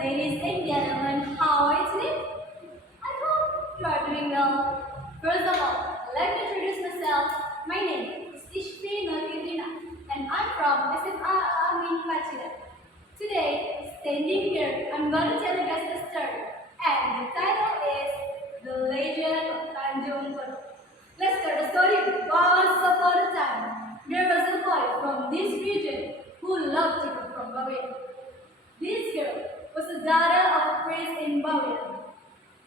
ladies and gentlemen, how are you today? I hope you are doing well. First of all, let me introduce myself. My name is Ishti Nurina and I'm from SMA Amin Pachida. Today, standing here, I'm going to tell you guys the story. And the title is The Legend of Tanjung. Let's start the story. Once upon a time, there was a boy from this region who loved to cook from Babel. This girl was the daughter of a priest in Babel.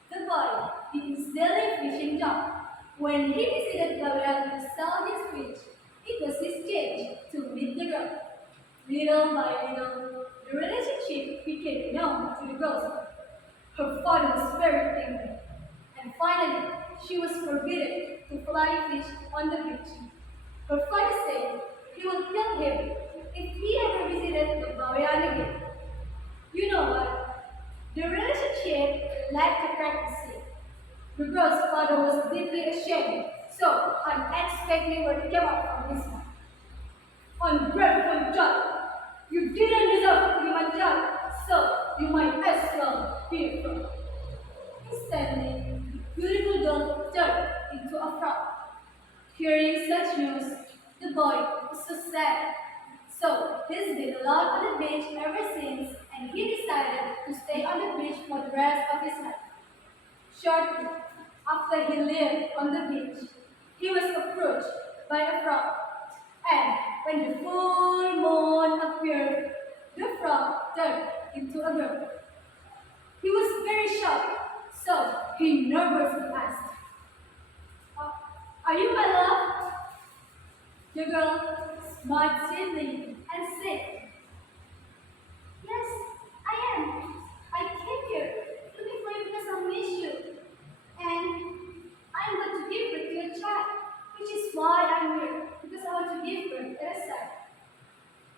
The boy did his daily fishing job. When he visited Babel to sell his fish, it was his chance to meet the girl. Little by little, the relationship became known to the girl. Her father was very angry, and finally, she was forbidden to fly fish on the beach. Her father said he would kill him if he ever visited the Babel again. You know what? The relationship led to pregnancy. The girl's father was deeply ashamed, so unexpectedly what came out from his mouth. Ungrateful child! You didn't deserve to be my child, so you might as well be a frog. Instantly, the beautiful girl turned into a frog. Hearing such news, the boy was so sad. So, he's been alone on the beach ever since, and he decided to stay on the beach for the rest of his life. Shortly after he lived on the beach, he was approached by a frog. And when the full moon appeared, the frog turned into a girl. He was very shocked, so he nervously asked, "Are you my love?" The girl smiled sweetly and said, "Yes, I am. I came here looking for you because I miss you. And I'm going to give birth to your child, which is why I'm here, because I want to give birth at a son."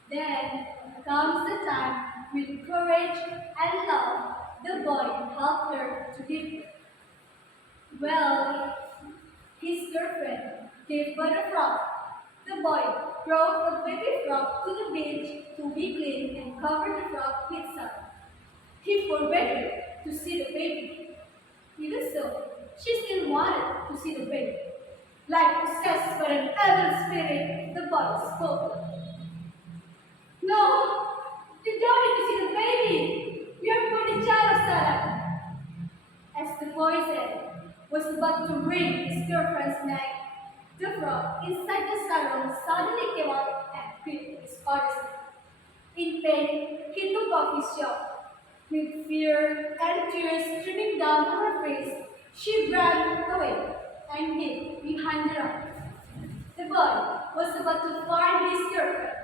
Then comes the time with courage and love, the boy helped her to give birth. Well, his girlfriend gave birth a frog. The boy brought a baby frog to the beach to be cleaned and covered the frog with sand. He forbade her to see the baby. Even so, she still wanted to see the baby. Like possessed by an evil spirit, the boy spoke. "No, you don't need to see the baby. We are for the child of Sarah." As the boy said, was about to wring his girlfriend's neck, the frog inside the sarong suddenly came out and bit his father's neck. In pain, he took off his shawl. With fear and tears streaming down her face, she ran away and hid behind the rock. The boy was about to find his girlfriend.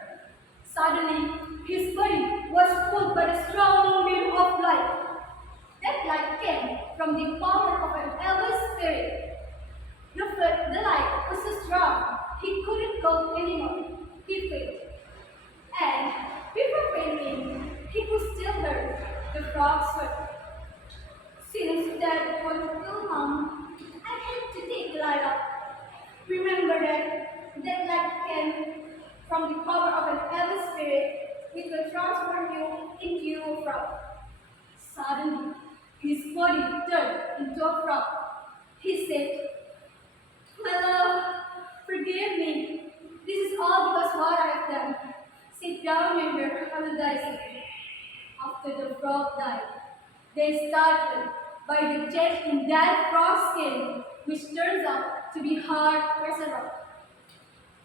Suddenly, his body was pulled by a strong beam of light. That light came from the power of an evil spirit. The light was so strong, he couldn't go anymore. He fainted. And before fainting, he could still hear the frog sweat. "Since Dad wants to kill Mom, I had to take the light off. Remember that light came from the power of an evil spirit, which will transform you into a frog." Suddenly, his body turned into a frog. He said, "My love, forgive me. This is all because what I have done. Sit down here, I will die soon." After the frog died, they started by the change in that frog's skin, which turns out to be hard as a rock.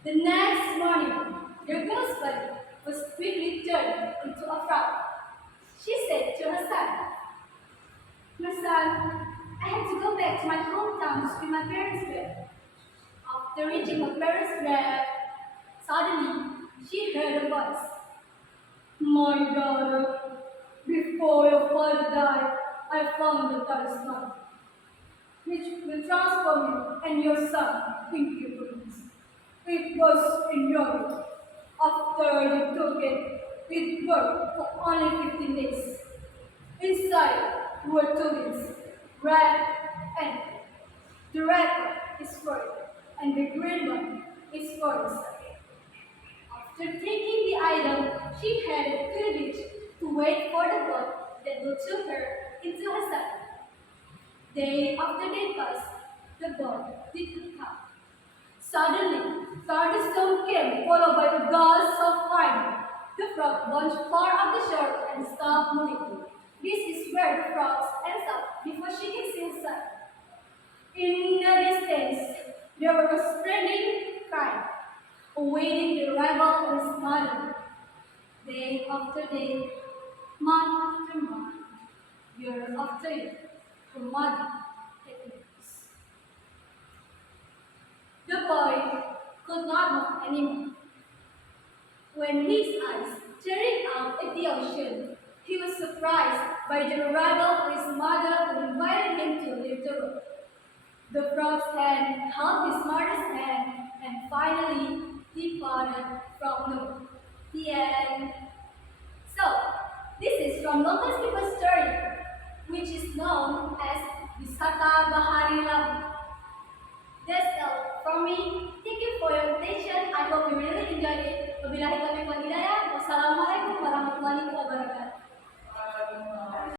The next morning, their girl's body was quickly turned into a frog. She said to her son, "My son, I have to go back to my hometown to see my parents' grave." After reaching her parents' grave, suddenly she heard a voice. "My daughter, before your father died, I found the talisman, which will transform you and your son into humans. It was in your room. After you took it, it worked for only 15 days. Inside were twins, red and green. The red one is for you, and the green one is for your son." After taking the item, she headed to the beach to wait for the boat that will took her into her side. Day after day passed, the boy did not come. Suddenly, thunderstorm came, followed by a gust of wind. The frog launched far up the shore and stopped moving. This is where the frog ends up before she can see the sun. In the distance, there was a screaming cry, awaiting the arrival of his mother. Day after day, month after month, year after year, her mother had news. The boy could not move anymore. When his eyes stared out at the ocean, he was surprised by the arrival of his mother who invited him to leave the road. The frog's hand held his mother's hand and finally departed from the road. The end. So, this is from local people's story, which is known as Wisata Bahari Laut. That's all from me. Thank you for your attention. I hope you really enjoyed it. Wabillahi taufiq wal hidayah. Wassalamualaikum warahmatullahi wabarakatuh.